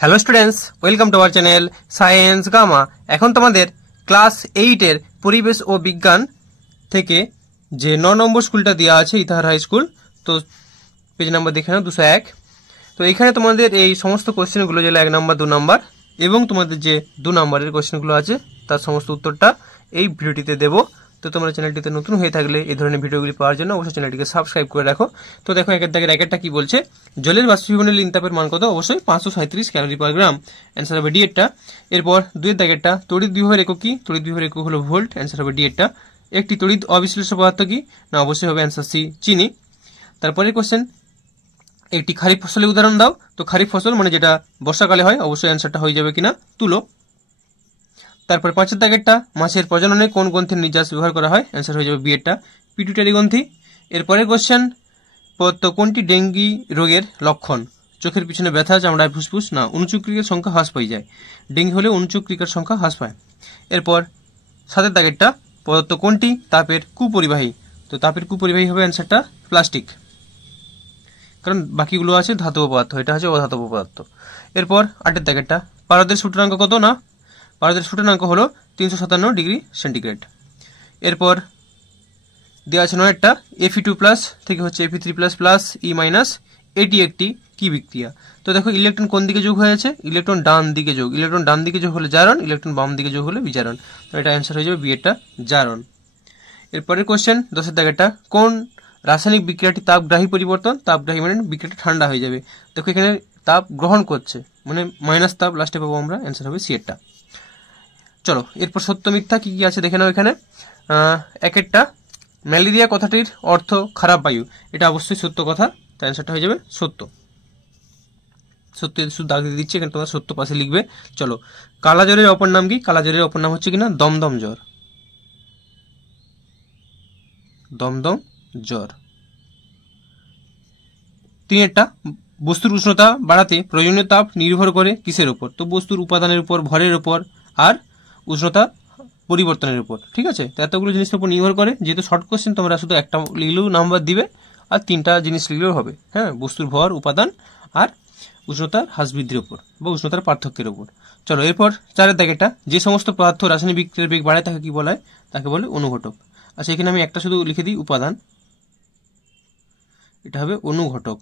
Hello students, welcome to our channel science gamma. এখন তোমাদের class 8-এর পরিবেশ ও বিজ্ঞান থেকে যে 9 নম্বর স্কুলটা দেওয়া আছে ইতাহার হাই স্কুল, তো পেজ নাম্বার দেখে নাও 201। তো এখানে তোমাদের এই সমস্ত কোশ্চেনগুলো যেগুলো 1 নম্বর 2 নম্বর এবং তোমাদের যে 2 নম্বরের কোশ্চেনগুলো আছে তার সমস্ত উত্তরটা এই ভিডিওটিতে দেবো। তো তোমরা চ্যানেলটিতে নতুন হয়ে থাকলে এই ধরনের ভিডিওগুলি পাওয়ার জন্য অবশ্যই চ্যানেলটিকে সাবস্ক্রাইব করে রাখো। তো দেখো একের দাগের একটা কি বলছে, জলের বাষ্পীভবনের ইনতাপের মান কত? অবশ্যই 537 ক্যালোরি পার গ্রাম, অ্যান্সার হবে ডি এরটা। এরপর 2 এর দাগেরটা, তড়িৎ বিভবের একক কি? তড়িৎ বিভবের একক হলো ভোল্ট, অ্যান্সার হবে ডি এরটা। একটি তড়িৎ অবিশ্লেষ্য পদার্থ কি? না, অবশ্যই হবে অ্যান্সার সি, চিনি। তারপরে কোশ্চেন, একটি খারিফ ফসলের উদাহরণ দাও। তো খারিফ ফসল মানে যেটা বর্ষাকালে হয়, অবশ্যই অ্যান্সারটা হয়ে যাবে কিনা তুলো। তারপর 5 এর দাগেরটা, মাছের প্রজননে কোন গ্রন্থির নির্যাস ব্যবহার করা হয়? অ্যান্সার হয়ে যাবে বি এরটা, পিটুইটারি গ্রন্থি। এরপরে কোশ্চেন, কোনটি ডেঙ্গি রোগের লক্ষণ? চোখের পিছনে ব্যথা, চামড়ায় ফুসফুস, না অনুচক্রিকার সংখ্যা হ্রাস পেয়ে যায়। ডেঙ্গি হলে অনুচক্রিকার সংখ্যা হ্রাস পায়। এরপর 7 এর দাগেরটা, পদার্থ কোনটি তাপের কুপরিবাহী? তো তাপের কুপরিবাহী হবে অ্যান্সারটা প্লাস্টিক, কারণ বাকিগুলো আছে ধাতব পদার্থ, এটা হচ্ছে অধাতব পদার্থ। এরপর 8 এর দাগেরটা, পারদের সূচনাঙ্ক কত? না, পারদের সূচনাঙ্ক হলো 357 ডিগ্রি সেন্টিগ্রেড। এরপর দেওয়া আছে 9 Fe2+ থেকে হচ্ছে Fe3++ E- এটি একটি কি বিক্রিয়া? তো দেখো ইলেকট্রন কোন দিকে যোগ হয়েছে? ইলেকট্রন ডান দিকে যোগ। ইলেকট্রন ডান দিকে যোগ হলে জারণ, ইলেকট্রন বাম দিকে যোগ হলে বিজারণ। তো এটা অ্যান্সার হয়ে যাবে বি এরটা, জারণ। এরপরের কোশ্চেন 10 এর দাগেরটা, কোন রাসায়নিক বিক্রিয়াটি তাপগ্রাহী পরিবর্তন? তাপগ্রাহী মানে বিক্রিয়াটা ঠান্ডা হয়ে যাবে। দেখো এখানে তাপ গ্রহণ করছে মানে মাইনাস তাপ লাস্টে পাবো আমরা, অ্যান্সার হবে সি এরটা। চলো এরপর সত্য মিথ্যা কি কি আছে দেখে নাও। এখানে একেরটা, ম্যালেরিয়া কথাটির অর্থ খারাপ বায়ু, এটা অবশ্যই সত্য কথা, তাই অ্যান্সারটা হয়ে যাবে সত্য। সত্য শুধু দাগ দিয়ে দিচ্ছি, এখানে তোমরা সত্য পাশে লিখবে। চলো, কালা জ্বরের অপর নাম কি? কালা জ্বরের অপর নাম হচ্ছে কিনা দমদম জ্বর, দমদম জ্বর। 3 বস্তুর উষ্ণতা বাড়াতে প্রয়োজনীয় তাপ নির্ভর করে কিসের উপর? তো বস্তুর উপাদানের উপর, ভরের উপর আর উষ্ণতা পরিবর্তনের উপর। ঠিক আছে, তো এতগুলো জিনিসের উপর নির্ভর করে। যেহেতু শর্ট কোশ্চেন, তোমরা শুধু একটা লিখলেও নাম্বার দিবে আর 3টা জিনিস লিখলেও হবে। হ্যাঁ, বস্তুর ভর, উপাদান আর উষ্ণতার হ্রাস বৃদ্ধির উপর বা উষ্ণতার পার্থক্যের উপর। চলো এরপর 4 এর দাগেরটা, যে সমস্ত পদার্থ রাসায়নিক বিক্রিয়ার বেগ বাড়ায় তাকে কি বলা হয়? তাকে বলে অনুঘটক। আচ্ছা, এখানে আমি একটা শুধু লিখে দিই উপাদান, এটা হবে অনুঘটক।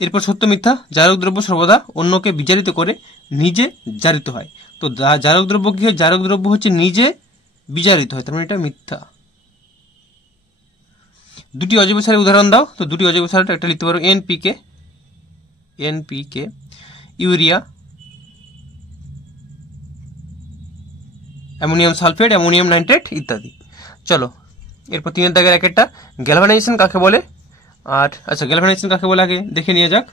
এরপর সত্য মিথ্যা, জারক দ্রব্য সর্বদা অন্যকে বিজারিত করে নিজে জারিত হয়। তো জারক দ্রব্য কি হয়? জারক দ্রব্য হচ্ছে নিজে বিজারিত হয়, তার মানে এটা মিথ্যা। 2টি অজৈব সারের উদাহরণ দাও। তো 2টি অজৈব সার একটা লিখতে পারো, NPK, urea, ammonium sulphate, ammonium nitrate ইত্যাদি। চলো এরপর 3 এর দাগের একটা, গ্যালভানাইজেশন কাকে বলে? আর আচ্ছা, গ্যালভানাইজেশন কাকে বলে আগে দেখে নিয়ে যাক।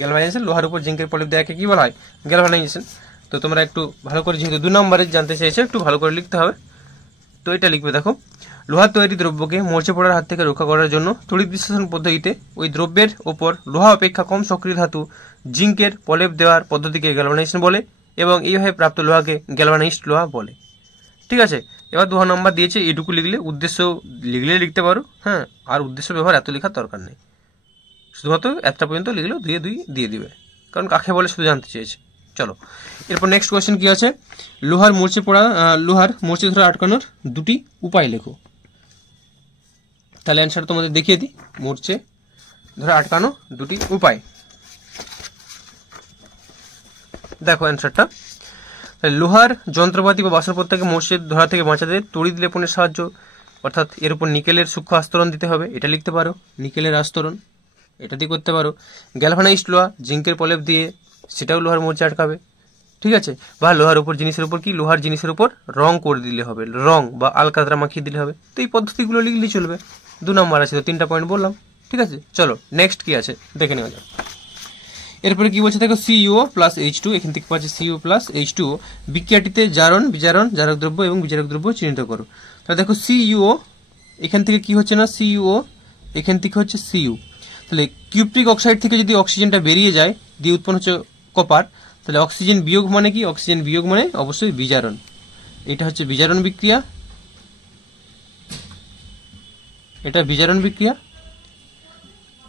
গ্যালভানাইজেশন, লোহার উপর জিঙ্কের প্রলেপ দেওয়াকে কি বলা হয়? গ্যালভানাইজেশন। তো তোমরা একটু ভালো করে, যেহেতু 2 নম্বরে জানতে চাইছো, একটু ভালো করে লিখতে হবে। তো এটা লিখবে, দেখো, লোহার তৈরি দ্রব্যকে মরচে পড়ার হাত থেকে রক্ষা করার জন্য তড়িৎ বিশ্লেষণ পদ্ধতিতে ওই দ্রব্যের ওপর লোহা অপেক্ষা কম সক্রিয় ধাতু জিঙ্কের প্রলেপ দেওয়ার পদ্ধতিকে গ্যালভানাইজেশন বলে এবং এইভাবে প্রাপ্ত লোহাকে গ্যালভানাইজড লোহা বলে। ঠিক আছে, এবার 2 নম্বর দিয়েছে, এটুকু লিখলে, উদ্দেশ্য লিখলে লিখতে পারো। হ্যাঁ, আর উদ্দেশ্য ব্যবহার এত লেখার দরকার নেই, শুধুমাত্র একটা পর্যন্ত লিখলেও 2 দিয়ে দিবে, কারণ কাকে বলে শুধু জানতে চেয়েছে। চলো এরপর নেক্সট কোয়েশ্চেন কি আছে, লোহার মরচে ধরে আটকানোর 2টি উপায় লেখো। তাহলে অ্যান্সার তোমাদের দেখিয়ে দিই, মরচে ধরে আটকানো 2টি উপায়। দেখো অ্যান্সারটা, লোহার যন্ত্রপাতি বা বাসনপত্রকে মরচে ধরা থেকে বাঁচাতে তড়িৎ লেপনের সাহায্য, অর্থাৎ এর উপর নিকেলের সূক্ষ্ম আস্তরণ দিতে হবে, এটা লিখতে পারো, নিকেলের আস্তরণ, এটা দিয়ে করতে পারো। গ্যালভানাইজড লোহা জিঙ্কের প্রলেপ দিয়ে, সেটাও লোহার মরচে আটকাবে। ঠিক আছে, বা লোহার উপর জিনিসের উপর কি, লোহার জিনিসের উপর রং করে দিলে হবে, রং বা আলকাতরা মাখিয়ে দিলে হবে। তো এই পদ্ধতিগুলো লিখলেই চলবে। 2 নম্বর আছে, তো 3টা পয়েন্ট বললাম। ঠিক আছে, চলো নেক্সট কি আছে দেখে নেওয়া যাক। এরপরে কি বলছে দেখো, CuO+H2, এখান থেকে পাচ্ছে CuO+H2 বিক্রিয়াটিতে জারণ, বিজারণ, জারক দ্রব্য এবং বিজারক দ্রব্য চিহ্নিত করো। তাহলে দেখো CuO, এখান থেকে কি হচ্ছে না CuO, এখান থেকে হচ্ছে Cu। তাহলে কিউপ্রিক অক্সাইড থেকে যদি অক্সিজেনটা বেরিয়ে যায়, দিয়ে উৎপন্ন হচ্ছে কপার, তাহলে অক্সিজেন বিয়োগ মানে কি? অক্সিজেন বিয়োগ মানে অবশ্যই বিজারণ। এটা হচ্ছে বিজারণ বিক্রিয়া, এটা বিজারণ বিক্রিয়া।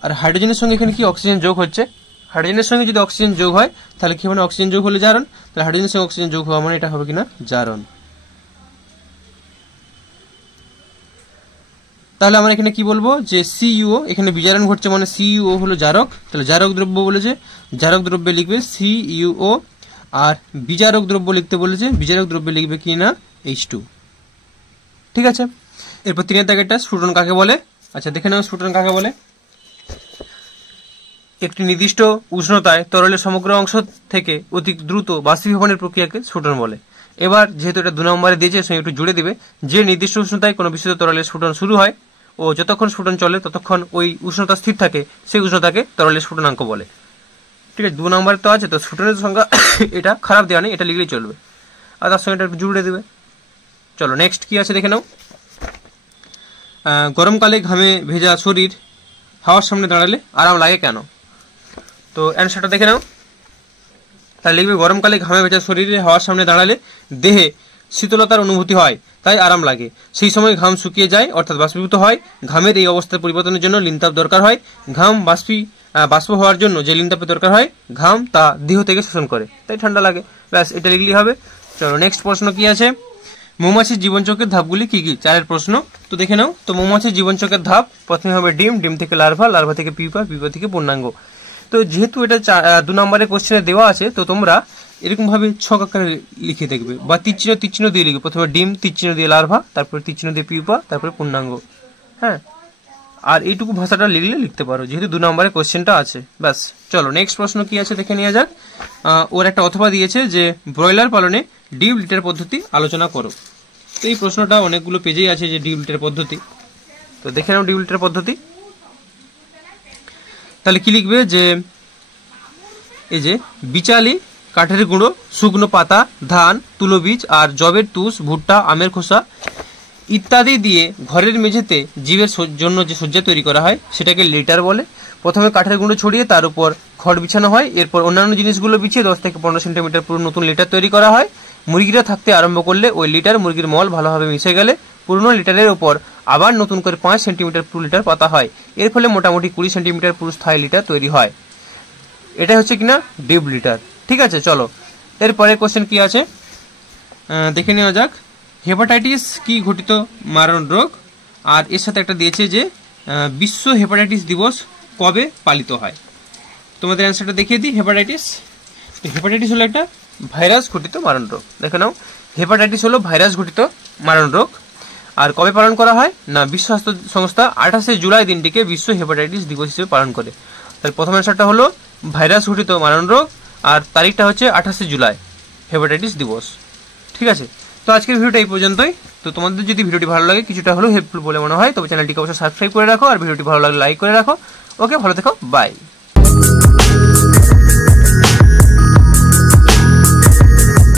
আর হাইড্রোজেনের সঙ্গে এখানে কি অক্সিজেন যোগ হচ্ছে, হাইড্রোজেনের সঙ্গে যদি অক্সিজেন যোগ হয় তাহলে কি মানে অক্সিজেন যোগ হলে জারণ, তাহলে হাইড্রোজেনের সঙ্গে অক্সিজেন যোগ হওয়া মানে এটা হবে কিনা জারণ। তাহলে আমরা এখানে কি বলবো যে সিইউ, এখানে বিজারণ ঘটছে মানে সিইউ হলো জারক, তাহলে জারক দ্রব্য বলেছে, জারক দ্রব্যে লিখবে সিইউও, আর বিজারক দ্রব্য লিখতে বলেছে, বিজারক দ্রব্যে লিখবে কি না H2। ঠিক আছে, এরপর 3 দাগেরটা স্ফুটন কাকে বলে। আচ্ছা দেখে নাও স্ফুটন কাকে বলে। একটি নির্দিষ্ট উষ্ণতায় তরলের সমগ্র অংশ থেকে অতি দ্রুত বাষ্পীভবনের প্রক্রিয়াকে স্ফুটন বলে। এবার যেহেতু এটা 2 নম্বরে দিয়েছে সঙ্গে একটু জুড়ে দিবে, যে নির্দিষ্ট উষ্ণতায় কোনো বিশুদ্ধ তরলের স্ফুটন শুরু হয় ও যতক্ষণ স্ফুটন চলে ততক্ষণ ওই উষ্ণতা স্থির থাকে, সেই উষ্ণতাকে তরলের স্ফুটনাঙ্ক বলে। ঠিক আছে, 2 নম্বরে তো আছে, তো স্ফুটনের সংখ্যা এটা খারাপ দেওয়া নেই, এটা লিখলেই চলবে, আর তার সঙ্গে এটা একটু জুড়ে দেবে। চলো নেক্সট কি আছে দেখে নাও। গরমকালে ঘামে ভেজা শরীর হাওয়ার সামনে দাঁড়ালে আরাম লাগে কেন? তো অ্যান্সারটা দেখে নাও। তাহলে লিখবে গরমকালে ঘামে ভেজা শরীরে হাওয়ার সামনে দাঁড়ালে দেহে শীতলতার অনুভূতি হয়, তাই আরাম লাগে। সেই সময় ঘাম শুকিয়ে যায় অর্থাৎ বাষ্পীভূত হয়। ঘামের এই অবস্থার পরিবর্তনের জন্য লিনতাপ দরকার হয়। ঘাম বাষ্প হওয়ার জন্য যে লিনতাপের দরকার হয় ঘাম তা দেহ থেকে শোষণ করে, তাই ঠান্ডা লাগে। ব্যাস, এটা লিখলেই হবে। চলো নেক্সট প্রশ্ন কি আছে। মৌমাছির জীবনচক্রের ধাপগুলি কি কি? 4 প্রশ্ন, তো দেখে নাও। তো মৌমাছির জীবনচক্রের ধাপ প্রথমে হবে ডিম, ডিম থেকে লার্ভা, লার্ভা থেকে পিউপা, পিউপা থেকে পূর্ণাঙ্গ। তো যেহেতু এটা 2 নম্বরের কোশ্চেনে দেওয়া আছে, তো তোমরা এরকম ভাবে ছক আকারে লিখে দেখবে বা তীর দিয়ে লিখবে। প্রথমে ডিম, তীর দিয়ে লার্ভা, তারপরে তীর দিয়ে পিউপা, তারপরে পূর্ণাঙ্গ। হ্যাঁ, আর এইটুকু ভাষাটা লিখতে পারো যেহেতু 2 নম্বরের কোশ্চেনটা আছে। ব্যাস, চলো নেক্সট প্রশ্ন কি আছে দেখে নেওয়া যাক। ওর একটা অথবা দিয়েছে যে ব্রয়লার পালনে ডিপ লিটার পদ্ধতি আলোচনা করো। তো এই প্রশ্নটা অনেকগুলো পেজেই আছে যে ডিপ লিটার পদ্ধতি, তো দেখে নাও ডিপ লিটার পদ্ধতি। তাহলে কি লিখবে যে এই যে বিচালি, কাঠের গুঁড়ো, শুকনো পাতা, ধান, তুলো বীজ আর জবের তুষ, ভুট্টা, আমের খোসা ইত্যাদি দিয়ে ঘরের মেঝেতে জীবের জন্য যে শয্যা তৈরি করা হয় সেটাকে লিটার বলে। প্রথমে কাঠের গুঁড়ো ছড়িয়ে তার উপর খড় বিছানো হয়, এরপর অন্যান্য জিনিসগুলো বিছিয়ে 10 থেকে 15 সেন্টিমিটার পুরো নতুন লিটার তৈরি করা হয়। মুরগিরা থাকতে আরম্ভ করলে ওই লিটার মুরগির মল ভালোভাবে মিশে গেলে পুরনো লিটারের উপর আবার নতুন করে 5 সেন্টিমিটার পুরো লিটার পাতা হয়। এর ফলে মোটামুটি 20 সেন্টিমিটার পুরো স্থায়ী লিটার তৈরি হয়। এটা হচ্ছে কিনা ডিপ লিটার। ঠিক আছে, চলো এরপরে কোশ্চেন কি আছে দেখে নেওয়া যাক। হেপাটাইটিস কি ঘটিত মারণ রোগ? আর এর সাথে একটা দিয়েছে যে বিশ্ব হেপাটাইটিস দিবস কবে পালিত হয়। তোমাদের অ্যান্সারটা দেখিয়ে দিই। হেপাটাইটিস হলো একটা ভাইরাস ঘটিত মারণ রোগ। দেখে নাও, হেপাটাইটিস হলো ভাইরাস ঘটিত মারণ রোগ। আর কবে পালন করা হয় না, বিশ্ব স্বাস্থ্য সংস্থা 28শে জুলাই দিনটিকে বিশ্ব হেপাটাইটিস দিবস হিসেবে পালন করে। তাহলে প্রথম অ্যান্সারটা হলো ভাইরাস ঘটিত মারণ রোগ, আর তারিখটা হচ্ছে 28শে জুলাই, হেপাটাইটিস দিবস। ঠিক আছে, তো আজকের ভিডিওটা এই পর্যন্তই। তো তোমাদের যদি ভিডিওটি ভালো লাগে, কিছুটা হলেও হেল্পফুল বলে মনে হয়, তবে চ্যানেলটিকে অবশ্যই সাবস্ক্রাইব করে রাখো, আর ভিডিওটি ভালো লাগলে লাইক করে রাখো। ওকে, ভালো থেকো, বাই।